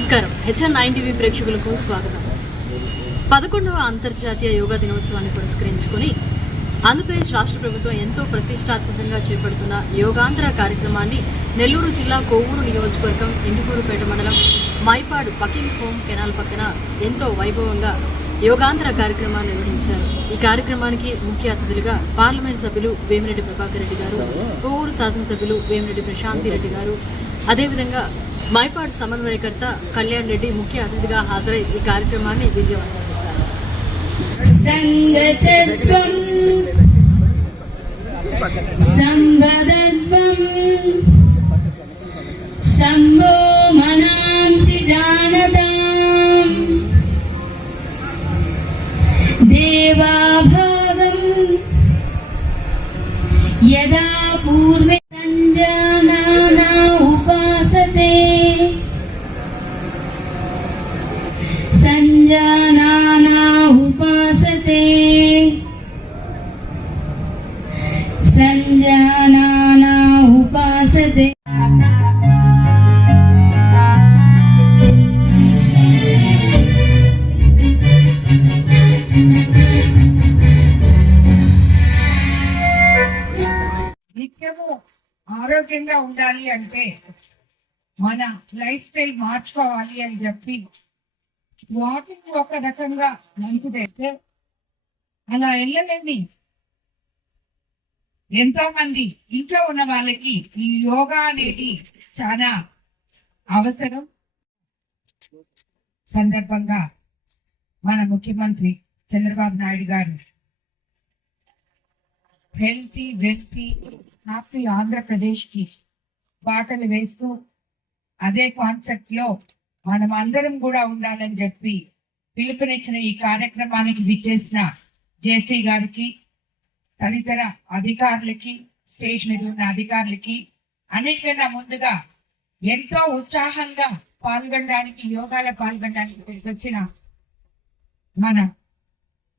నమస్కారం. హెచ్ఎన్9 టీవీ ప్రేక్షకులకు స్వాగతం. 11వ అంతర్జాతీయ యోగా దినోత్సవాన్ని పురస్కరించుకుని ఆంధ్రప్రదేశ్ రాష్ట్ర ప్రభుత్వం ఎంతో ప్రతిష్టాత్మకంగా చేపడుతున్న యోగాంధ్ర కార్యక్రమాన్ని నెల్లూరు జిల్లా కొవ్వూరు నియోజకవర్గం ఇందుకూరుపేట మండలం మైపాడు బకింగ్ హోమ్ కెనాల్ పక్కన ఎంతో వైభవంగా యోగాంధ్ర కార్యక్రమాన్ని నిర్వహించారు. ఈ కార్యక్రమానికి ముఖ్య అతిథులుగా పార్లమెంట్ సభ్యులు వేమిరెడ్డి ప్రభాకర్ రెడ్డి గారు, కొవ్వూరు శాసనసభ్యులు వేమిరెడ్డి ప్రశాంతి రెడ్డి గారు, అదేవిధంగా మైపాడు సమన్వయకర్త కళ్యాణ్ రెడ్డి ముఖ్య అతిథిగా హాజరై ఈ కార్యక్రమాన్ని విజయవంతం చేశారు. యదా పూర్వే సంజానానా ఉపాసతే సంజానానా ఉపాసతే సంజానానా ఉపాసతే. నిత్యము ఆరోగ్యంగా ఉండాలి అంటే మన లైఫ్ స్టైల్ మార్చుకోవాలి అని చెప్పి వాకింగ్ ఒక రకంగా మంచిదైతే అలా వెళ్ళలేని ఎంతో మంది ఇంట్లో ఉన్న వాళ్ళకి ఈ యోగా అనేది చాలా అవసరం. సందర్భంగా మన ముఖ్యమంత్రి చంద్రబాబు నాయుడు గారు హెల్తీ వెల్తీ హ్యాపీ ఆంధ్రప్రదేశ్ కి బాటలు వేస్తూ అదే కాన్సెప్ట్ లో మనం అందరం కూడా ఉండాలని చెప్పి పిలుపునిచ్చిన ఈ కార్యక్రమానికి విచ్చేసిన జేసీ గారికి, తదితర అధికారులకి, స్టేజ్ మీద ఉన్న అధికారులకి, అన్నిటికన్నా ముందుగా ఎంతో ఉత్సాహంగా పాల్గొనడానికి యోగాలో పాల్గొనడానికి వచ్చిన మన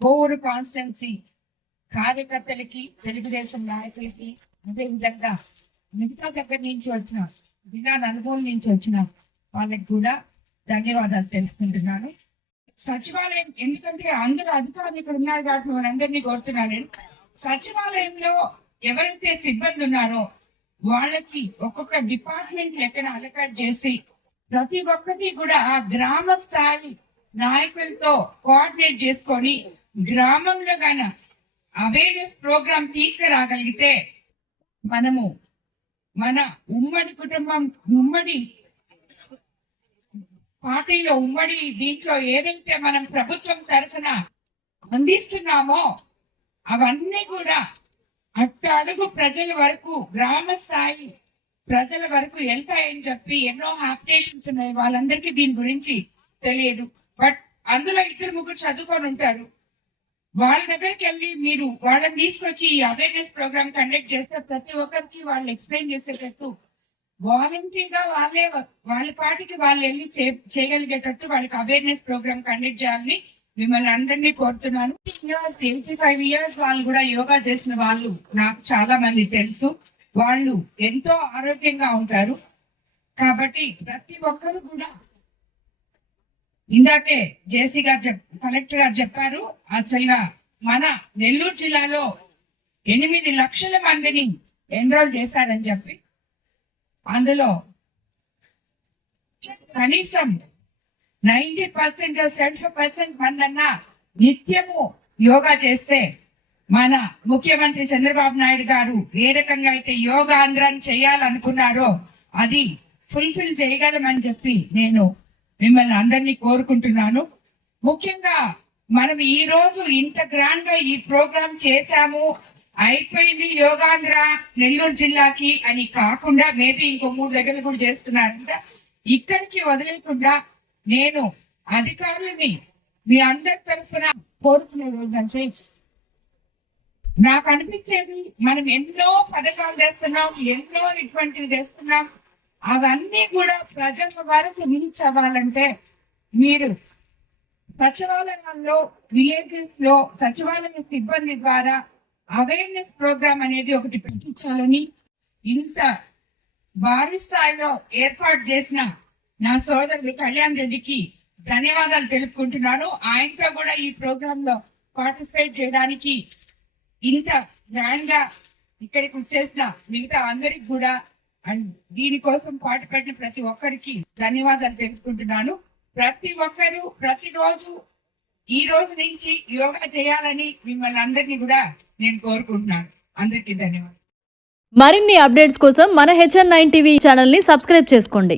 కొవ్వూరు కాన్స్టిట్యున్సీ కార్యకర్తలకి, తెలుగుదేశం నాయకులకి, అదేవిధంగా మిగతా దగ్గర నుంచి వచ్చిన విధాన అనుభవం నుంచి వచ్చిన వాళ్ళకి కూడా ధన్యవాదాలు తెలుపుకుంటున్నాను. సచివాలయం, ఎందుకంటే అందరూ అధికారులు ఇక్కడ ఉన్నారు కాబట్టి వాళ్ళందరినీ కోరుతున్నాను. సచివాలయంలో ఎవరైతే సిబ్బంది ఉన్నారో వాళ్ళకి ఒక్కొక్క డిపార్ట్మెంట్ లెక్కన అలకాట్ చేసి ప్రతి ఒక్కటి కూడా ఆ గ్రామ స్థాయి నాయకులతో కోఆర్డినేట్ చేసుకొని గ్రామంలో గాన అవేర్నెస్ ప్రోగ్రామ్ తీసుకురాగలిగితే మనము మన ఉమ్మడి కుటుంబం, ఉమ్మడి పార్టీలో, ఉమ్మడి దీంట్లో ఏదైతే మనం ప్రభుత్వం తరఫున అందిస్తున్నామో అవన్నీ కూడా అడుగు ప్రజల వరకు, గ్రామ స్థాయి ప్రజల వరకు వెళ్తాయని చెప్పి ఎన్నో అప్డేషన్స్ ఉన్నాయి. వాళ్ళందరికీ దీని గురించి తెలియదు. బట్ అందులో 2-3 చదువుకొని ఉంటారు. వాళ్ళ దగ్గరికి వెళ్ళి మీరు వాళ్ళని తీసుకొచ్చి ఈ అవేర్నెస్ ప్రోగ్రామ్ కండక్ట్ చేస్తే ప్రతి ఒక్కరికి వాళ్ళు ఎక్స్ప్లెయిన్ చేసేటట్టు వాలంటరీగా వాళ్ళ పార్టీకి వాళ్ళు వెళ్ళి చేయగలిగేటట్టు వాళ్ళకి అవేర్నెస్ ప్రోగ్రామ్ కండక్ట్ చేయాలని మిమ్మల్ని అందరినీ కోరుతున్నాను. 85 ఇయర్స్ వాళ్ళు కూడా యోగా చేసిన వాళ్ళు నాకు చాలా మంది తెలుసు. వాళ్ళు ఎంతో ఆరోగ్యంగా ఉంటారు. కాబట్టి ప్రతి ఒక్కరు కూడా, ఇందాకే జేసీ గారు కలెక్టర్ గారు చెప్పారు, యాక్చువల్గా మన నెల్లూరు జిల్లాలో 8 లక్షల మందిని ఎన్రోల్ చేశారని చెప్పి, అందులో కనీసం 90% 75% మందన్నా నిత్యము యోగా చేస్తే మన ముఖ్యమంత్రి చంద్రబాబు నాయుడు గారు ఏ రకంగా అయితే యోగా ఆంధ్రాన్ని చేయాలనుకున్నారో అది ఫుల్ఫిల్ చేయగలమని చెప్పి నేను మిమ్మల్ని అందరినీ కోరుకుంటున్నాను. ముఖ్యంగా మనం ఈ రోజు ఇంత గ్రాండ్ గా ఈ ప్రోగ్రాం చేశాము, అయిపోయింది యోగాంధ్ర నెల్లూరు జిల్లాకి అని కాకుండా మేబీ ఇంకో 3 దగ్గర కూడా చేస్తున్నారంట. ఇక్కడికి వదిలేకుండా నేను అధికారులని మీ అందరి తరఫున కోరుకునేది ఏంటంటే, నాకు అనిపించేది మనం ఎన్నో పథకాలు చేస్తున్నాం, ఎన్నో ఇటువంటివి చేస్తున్నాం, అవన్నీ కూడా ప్రజల వరకు రీచ్ అవ్వాలంటే మీరు సచివాలయాల్లో, విలేజెస్ లో సచివాలయ సిబ్బంది ద్వారా అవేర్నెస్ ప్రోగ్రామ్ అనేది ఒకటి పెట్టించాలని ఇంత భారీ స్థాయిలో ఏర్పాటు చేసిన నా సోదరుడు కళ్యాణ్ రెడ్డికి ధన్యవాదాలు తెలుపుకుంటున్నాను. ఆయనతో కూడా ఈ ప్రోగ్రామ్ లో పార్టిసిపేట్ చేయడానికి ఇంత గ్రాండ్ గా ఇక్కడికి వచ్చేసిన మిగతా అందరికి కూడా అండ్ దీనికోసం పాటుపడిన ప్రతి ఒక్కరికి ధన్యవాదాలు తెలుపుకుంటున్నాను. ప్రతి ఒక్కరు ప్రతిరోజు ఈ రోజు నుంచి యోగా చేయాలని మిమ్మల్ని అందరినీ కూడా నేను కోరుకుంటున్నాను. అందరికీ ధన్యవాదాలు. మరిన్ని అప్డేట్స్ కోసం మన HN9 టీవీ ఛానల్ ని సబ్స్క్రైబ్ చేసుకోండి.